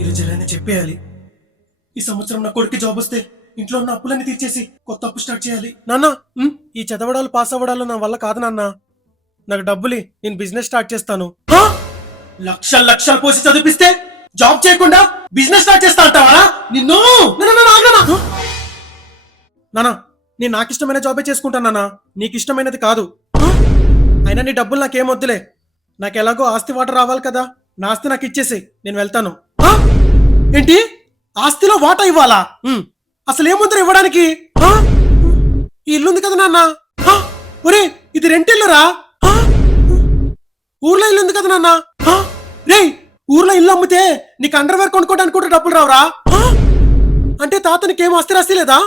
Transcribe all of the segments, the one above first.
ఈరోజు ఎలా చెప్పేయాలి. ఈ సంవత్సరం నా కొడుకు జాబ్ వస్తే ఇంట్లో ఉన్న అప్పులన్నీ తీర్చేసి కొత్త అప్పు స్టార్ట్ చేయాలి. నాన్న, ఈ చదవడాలు పాస్ అవ్వడాలు నా వల్ల కాదు నాన్న. నాకు డబ్బులి, నేను బిజినెస్ స్టార్ట్ చేస్తాను. లక్షలు లక్షలు పోసి చదివిపిస్తే జాబ్ చేయకుండా బిజినెస్ స్టార్ట్ చేస్తా అంటావా? నిన్ను నానా, నేను నాకు ఇష్టమైన జాబే చేసుకుంటాను నాన్న, నీకు ఇష్టమైనది కాదు. అయినా నీ డబ్బులు నాకేం వద్దులే. నాకు ఎలాగో ఆస్తి వాటా రావాలి కదా, నా ఆస్తి నాకు ఇచ్చేసి నేను వెళ్తాను. ఏంటి, ఆస్తిలో వాటా ఇవ్వాలా? అసలు ఏముందరు ఇవ్వడానికి? ఈ ఇల్లుంది కదా నాన్న. ఒరే, ఇది రెంటిల్లురా. ఊర్లో ఇల్లు ఉంది కదా నాన్న. రే, ఊర్లో ఇల్లు అమ్మితే నీకు అండర్వేర్ కొనుక్కోవడానికి కూడా డబ్బులు రావురా? అంటే తాత నీకేం ఆస్తి రాస్తి లేదా?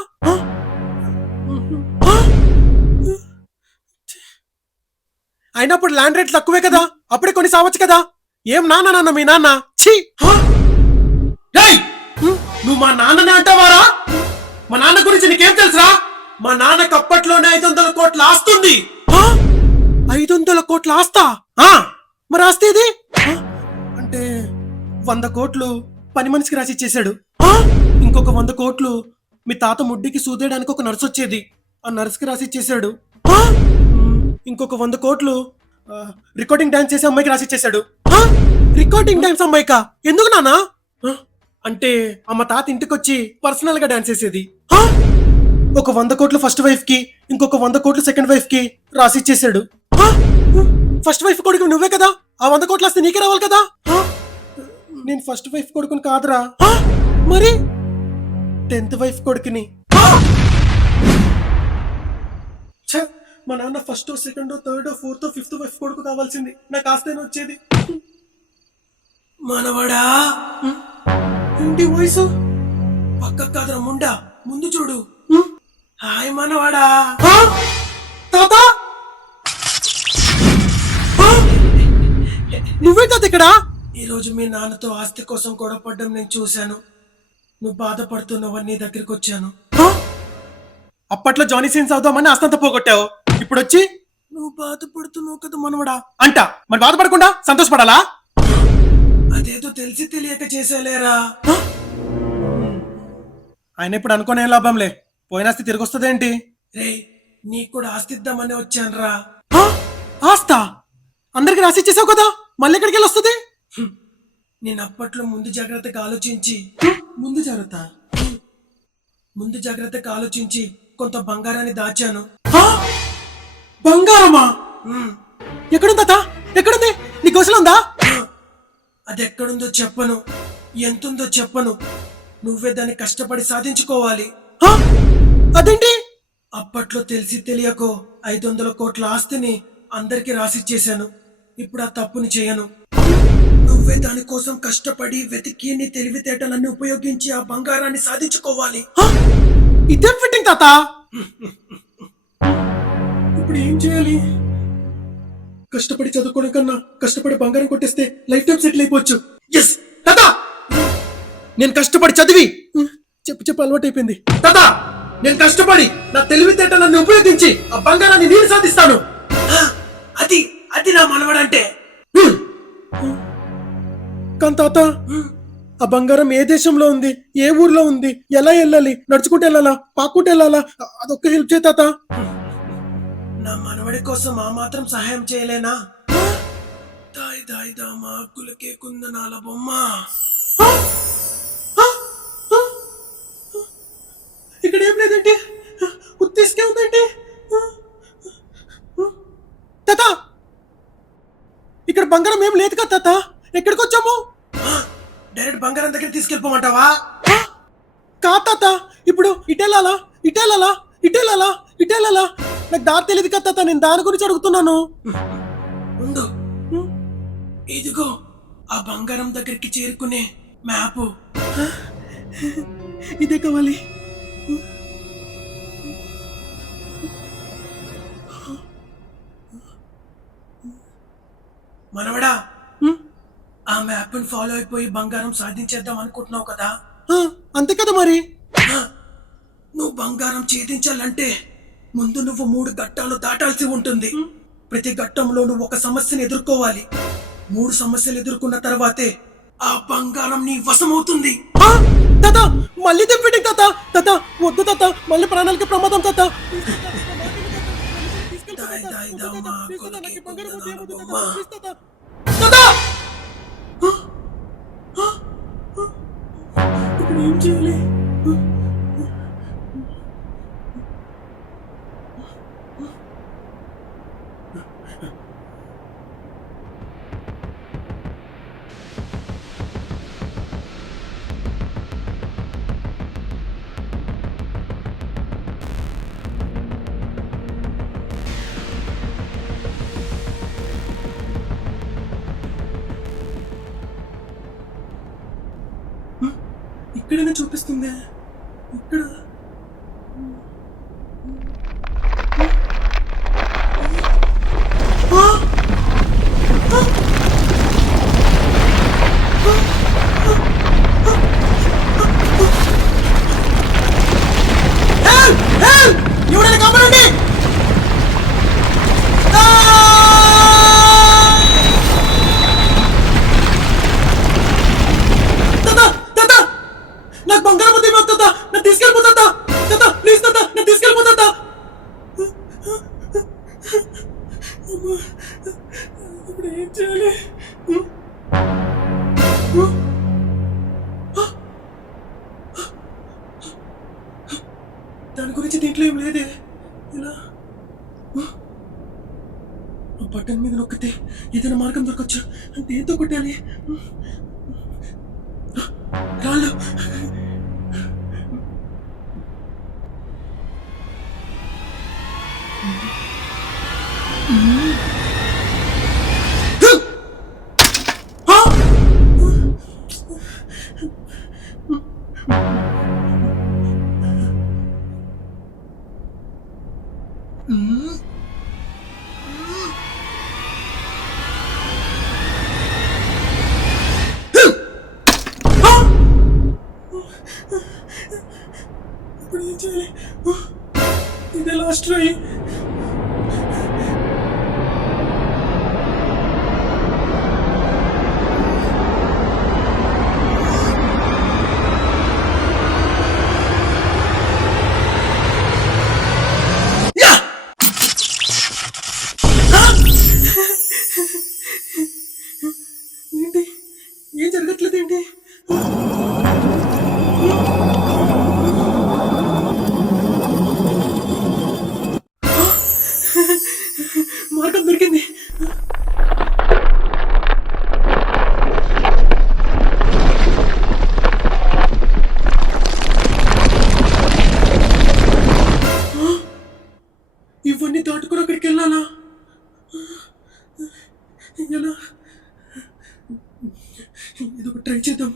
అయినప్పుడు ల్యాండ్ రేట్ తక్కువే కదా, అప్పుడే కొని సావచ్చు కదా. ఏం నాన్న మీ నాన్న? ఛీ! నువ్వు మా నాన్ననే అంటావారా? మా నాన్న గురించి నీకేం తెలుసురా? మా నాన్నకు అప్పట్లోనే 500 కోట్ల ఆస్తుంది. 500 కోట్ల ఆస్తా? మరి ఆస్తి ఇది అంటే 100 కోట్లు పని మనిషికి రాసి ఇచ్చేశాడు. ఇంకొక 100 కోట్లు మీ తాత ముడ్డికి సూదేయడానికి ఒక నర్సు వచ్చేది, ఆ నర్సుకి రాసి ఇచ్చేశాడు. ఇంకొక 100 కోట్లు రికార్డింగ్ డాన్స్ చేసే అమ్మాయికి రాసి ఇచ్చేశాడు. రికార్డింగ్ డాన్స్ అమ్మాయికా? ఎందుకు నాన్న? అంటే అమ్మ తాత ఇంటికి వచ్చి పర్సనల్ గా డాన్స్ చేసేది. ఒక 100 కోట్లు ఫస్ట్ వైఫ్ కి, ఇంకొక 100 కోట్లు సెకండ్ వైఫ్ కి రాసి ఇచ్చేసాడు. ఫస్ట్ వైఫ్ కొడుకు నువ్వే కదా, ఆ 100 కోట్లు వస్తే నీకే రావాలి కదా. నేను ఫస్ట్ వైఫ్ కొడుకుని కాదురా, మరి 10th వైఫ్ కొడుకుని. మా నాన్న first second third fourth fifth wife కొడుకు కావాల్సింది, నాకు ఆస్తేనే వచ్చేది. మనవడా, ఇంటి వయసు పక్క కాదురా ముండా, ముందు చూడు. హాయ్ మనవాడా. తాత, నువ్వే తాత ఇక్కడ? ఈరోజు మీ నాన్నతో ఆస్తి కోసం గొడవ పడ్డం నేను చూశాను. నువ్వు బాధపడుతున్నావని నీ దగ్గరికి వచ్చాను. అప్పట్లో జానీ సీన్స్ అవుదామని ఆస్తంతా పోగొట్టావు, ఇప్పుడు వచ్చి నువ్వు బాధపడుతున్నావు కదా మనవడా అంట. మరి బాధపడకుండా సంతోషపడాలా? అదేదో తెలిసి తెలియక చేసేలేరా. ఆయన ఇప్పుడు అనుకునే లాభంలే, పోయిన ఆస్తి తిరిగి వస్తుందేంటి? రే, నీకు కూడా ఆస్తి ఇద్దామని వచ్చాను రా. ఆస్తా? అందరికి రాసి ఇచ్చేసావు కదా, మళ్ళీ ఎక్కడికి వెళ్ళి వస్తుంది? నేను అప్పట్లో ముందు జాగ్రత్తగా ఆలోచించి కొంత బంగారాన్ని దాచాను. బంగారమా? ఎక్కడుందా తా? ఎక్కడుంది? నీ గోసలు ఉందా? అది ఎక్కడుందో చెప్పను, ఎంతుందో చెప్పను, నువ్వే దాన్ని కష్టపడి సాధించుకోవాలి. అదేంటి? అప్పట్లో తెలిసి తెలియకో 500 కోట్ల ఆస్తిని అందరికి రాసిచ్చేశాను. ఇప్పుడు ఆ తప్పుని చేయను. నువ్వే దానికోసం కష్టపడి వెతికి నీ తెలివితేటలన్నీ ఉపయోగించి ఆ బంగారాన్ని సాధించుకోవాలి. ఇదేం ఫిట్టింగ్ తాత? ఇప్పుడు ఏం చేయాలి? కష్టపడి చదువుకోవడం కన్నా కష్టపడి బంగారం కొట్టేస్తే లైఫ్ టైం సెటిల్ అయిపోవచ్చు. ఎస్ తాత, నేను కష్టపడి చదివి చెప్పు అలవాటు అయిపోయింది. తాత, నేను కష్టపడి నా తెలివితేటలన్నీ ఉపయోగించి ఆ బంగారాన్ని నేను సాధిస్తాను. అది అది నా మనవడంటే. కానీ తాత, ఆ బంగారం ఏ దేశంలో ఉంది, ఏ ఊర్లో ఉంది, ఎలా వెళ్ళాలి, నడుచుకుంటూ వెళ్ళాలా, పాక్కుంటూ వెళ్ళాలా, అదొక్క హెల్ప్ చేయ తాత. నా మనవడి కోసం ఆ మాత్రం సహాయం చేయలేనా? దాయి దాయి దామా కులకే కుందనాల బొమ్మ. ఇక్కడ ఏం లేదంటే ఉత్తేసుకే ఉందంటే. తాత, ఇక్కడ బంగారం ఏం లేదు కదా తాత, ఎక్కడికి వచ్చాము? డైరెక్ట్ బంగారం దగ్గర తీసుకెళ్ళిపోమంటావా? కా తాత, ఇప్పుడు ఇటెళ్ళాలా ఇటెళ్ళాలా ఇటెళ్ళాలా ఇటెళ్ళాలా? నాకు దారి తెలియదు కదా తాత, నేను దాని గురించి అడుగుతున్నాను. ఉండు, ఇదిగో ఆ బంగారం దగ్గరికి చేరుకునే మ్యాప్. ఇదే కావాలి. మనవడా, ఆ మ్యాప్ ని ఫాలో అయిపోయి బంగారం సాధించేద్దాం అనుకుంటున్నావు కదా? అంతే కదా మరి. నువ్వు బంగారం ఛేదించాలంటే ముందు నువ్వు 3 ఘట్టాలు దాటాల్సి ఉంటుంది. ప్రతి ఘట్టంలో నువ్వు ఒక సమస్యను ఎదుర్కోవాలి. 3 సమస్యలు ఎదుర్కొన్న తర్వాతే ఆ బంగారం నీ వశమవుతుంది. తాత మళ్ళీ తెప్పిటి తాత. తాత వద్దు తాత, మళ్ళీ ప్రాణాలకి ప్రమాదం తాత. ఇప్పుడు ఏం చేయాలి? ఇక్కడైనా చూపిస్తుంది. ఇక్కడ ఎవరైనా కాపాడండి. నాకు బంగారం వద్దు, ఏమవుతుందా? నాకు తీసుకెళ్ళిపోతా తాత, ప్లీజ్ తాత, నాకు తీసుకెళ్ళిపోతా. ఇప్పుడు ఏం చేయాలి? దాని గురించి దీంట్లో ఏం లేదే. ఇలా బటన్ మీద నొక్కితే ఏదైనా మార్గం దొరకచ్చు. అంటే ఏంతో కొట్టాలి? రాళ్ళు. ఇప్పుడు ఏం చేయాలి? ఇదే లాస్ట్ ట్రై. ఏంటి ఏం జరగట్లేదు ఏంటి? మార్గం దొరికింది. ఇవన్నీ దాటుకుని అక్కడికి వెళ్ళాలా? ఎలా? ఇది ఒక ట్రై చేద్దాం.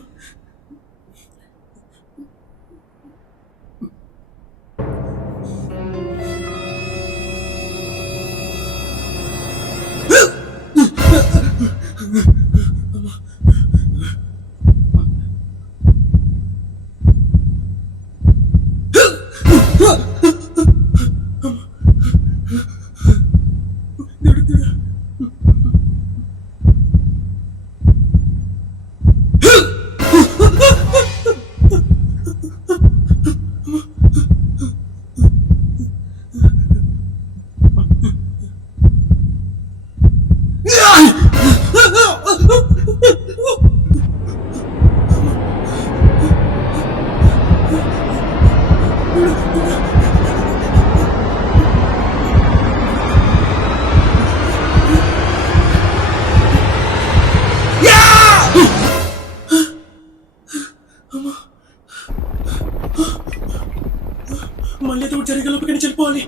మళ్ళీ ఏదో జరిగే లోపు కానీ వెళ్ళిపోవాలి.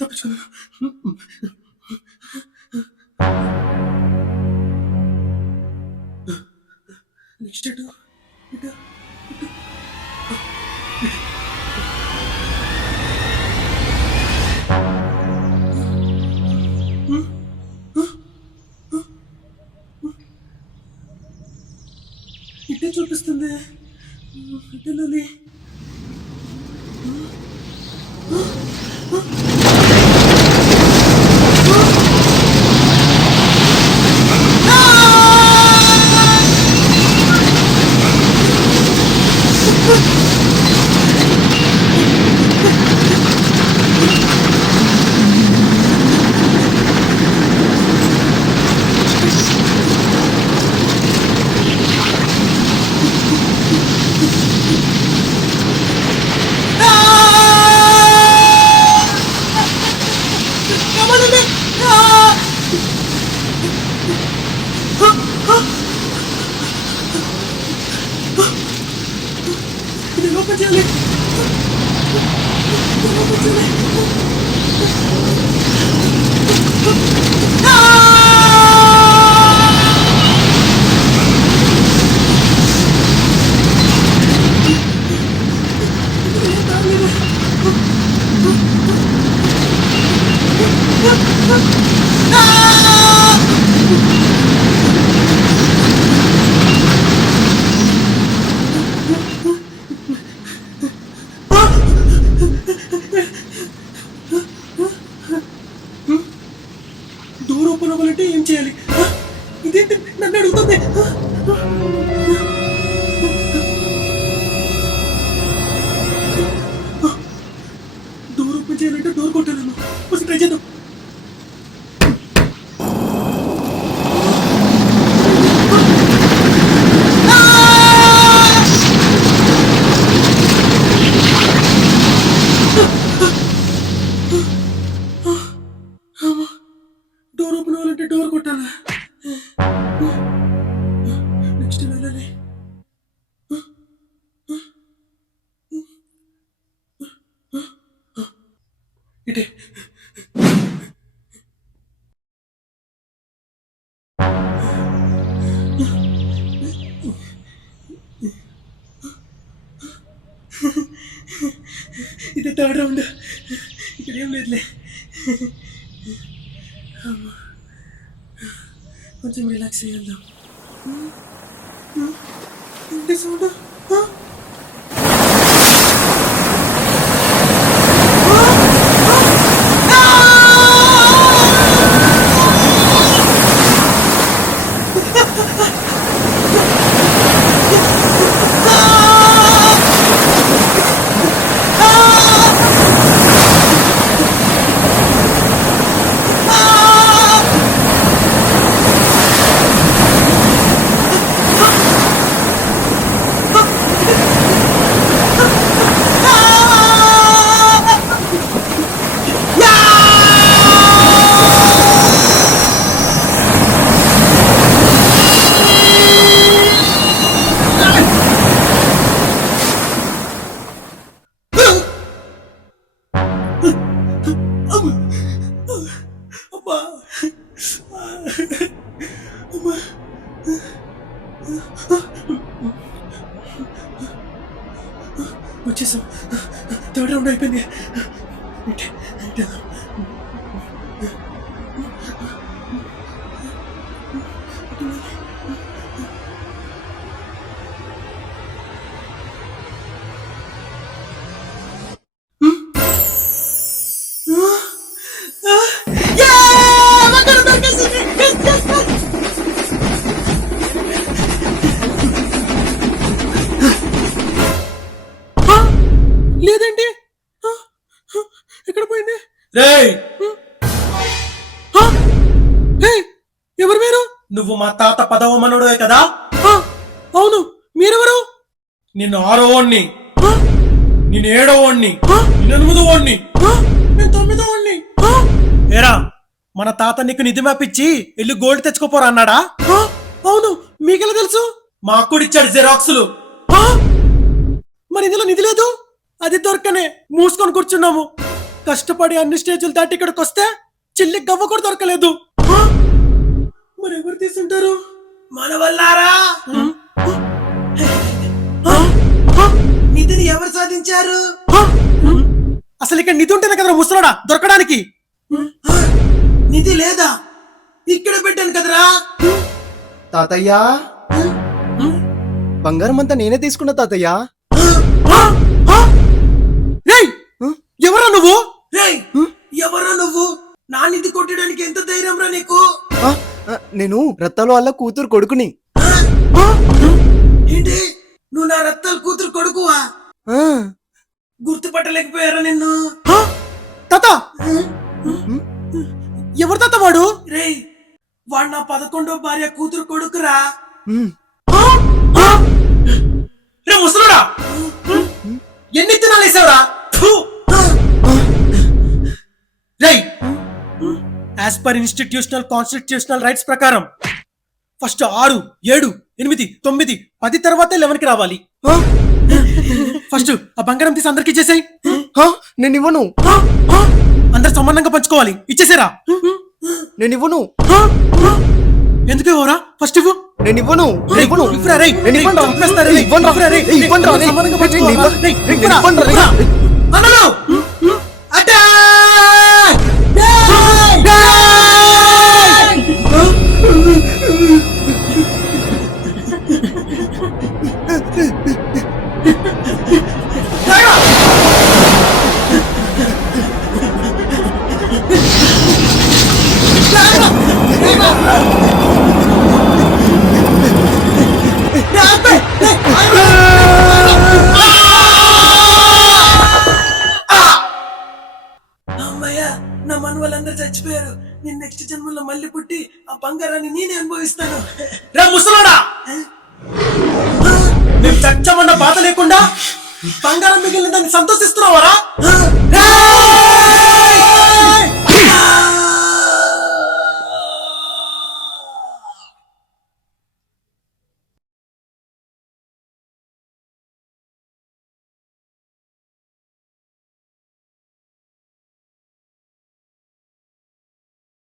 తప్పించుకున్నాను. నెక్స్ట్ ఇటు ఇటు ఇటు. ఇట్టే చూపిస్తుంది. ఇటేనండి. ఇది లోపల చేయాలి. లోపల చేయాలి. డోర్ ఓపెన్ అవ్వాలంటే ఏం చేయాలి? ఇదేంటి నన్ను అడుగుతుంది? డోర్ ఓపెన్ చేయాలంటే డోర్ కొట్టాను. ఒకసారి ట్రై చేద్దాం. డోర్ ఓపెన్ అవ్వాలంటే డోర్ కొట్టాలా? నెక్స్ట్ వెళ్ళాలి. ఇటే. ఇది థర్డ్ రౌండ్. ఇక్కడ ఏం లేదులే. కొంచెం రిలాక్స్ చేద్దాం. ఏంటి సౌండ్? అమ్మా, అమ్మా, వచ్చేసాం. థర్డ్ రౌండ్ అయిపోయింది. లేదండి. ఎక్కడ పోయింది? ఎవరు మీరు? నువ్వు మా తాత పదవమనుడే కదా? అవును. మీరెవరు? నిన్ను 6వ, నేను 7వ, నేను 8వ, నేను 9వ. ఏరా మన తాత నీకు నిధి మాపిచ్చి వెళ్ళి గోల్డ్ తెచ్చుకోపోరా అన్నాడా? అవును. మీకెలా తెలుసు? మా అక్కుడిచ్చాడు జిరాక్సులు. మరి ఇందులో నిధి లేదు. అది దొరకనే మూసుకొని కూర్చున్నాము. కష్టపడి అన్ని స్టేజులు దాటి ఇక్కడికి వస్తే చిల్లి గవ్వ కూడా దొరకలేదు. మరి ఎవరు తీసుంటారు? మన వల్లారా నిధిని ఎవరు సాధించారు? అసలు ఇక్కడ నిధి ఉంటేనే కదరా ముసలాడా దొరకడానికి. నిధి లేదా? ఇక్కడ పెట్టాను కదరా. తాతయ్య బంగారం అంతా నేనే తీసుకున్నా తాతయ్య. రేయ్ ఆ? ఎవరా నువ్వు? రేయ్ ఎవరా నువ్వు? నా నిధి కొట్టడానికి ఎంత ధైర్యం రా నీకు? ఆ, నేను రత్తాలు వాళ్ళ కూతురు కొడుకుని. ఏంటి నువ్వు నా రత్తాల కూతురు కొడుకువా? ఆ, గుర్తుపట్టలేకపోయారా నిన్ను? తాత ఎవరు తాత వాడు? రేయ్ వాడు నా 11వ భార్య కూతురు కొడుకురా. ఉమ్, రే ముసలుడా ఎన్ని తినాలు వేసావురా? రేయ్ as per institutional constitutional rights ప్రకారం ఫస్ట్ 6, 7, 8, 9, 10 తర్వాత 11కి రావాలి. ఆ, ఫస్ట్ ఆ బంగారం తీసి అందరికి ఇచ్చేసాయి. ఆ, నేను ఇవ్వను, అందరు సమానంగా పంచుకోవాలి. ఇచ్చేసారా? నేను ఇవ్వను, ఎందుకు ఇవ్వరా? ఫస్ట్ ఇవ్వు. నేను ఇవ్వను, నేను ఇవ్వను. ఇవ్వరా రేయ్? నేను ఇవ్వను రా. చంపేస్తారా రేయ్? ఇవ్వను రా. ఇవ్వరా రేయ్? ఇవ్వను రా. రేయ్, సమానంగా నేను పంచుకోవాలా? ఇవ్వను. రేయ్, నేను ఇవ్వరా? ఇవ్వను రా. ఇవ్వరా? అన్నలు! అటాక్! అమ్మయ్యా నా మనవలందరూ చచ్చిపోయారు. నేను నెక్స్ట్ జన్మలో మళ్ళీ పుట్టి ఆ బంగారాన్ని నేనే అనుభవిస్తాను. రా ముసలోడా, మేము చచ్చమన్న బాధ లేకుండా బంగారం మిగిలిన దాన్ని సంతోషిస్తున్నావారా?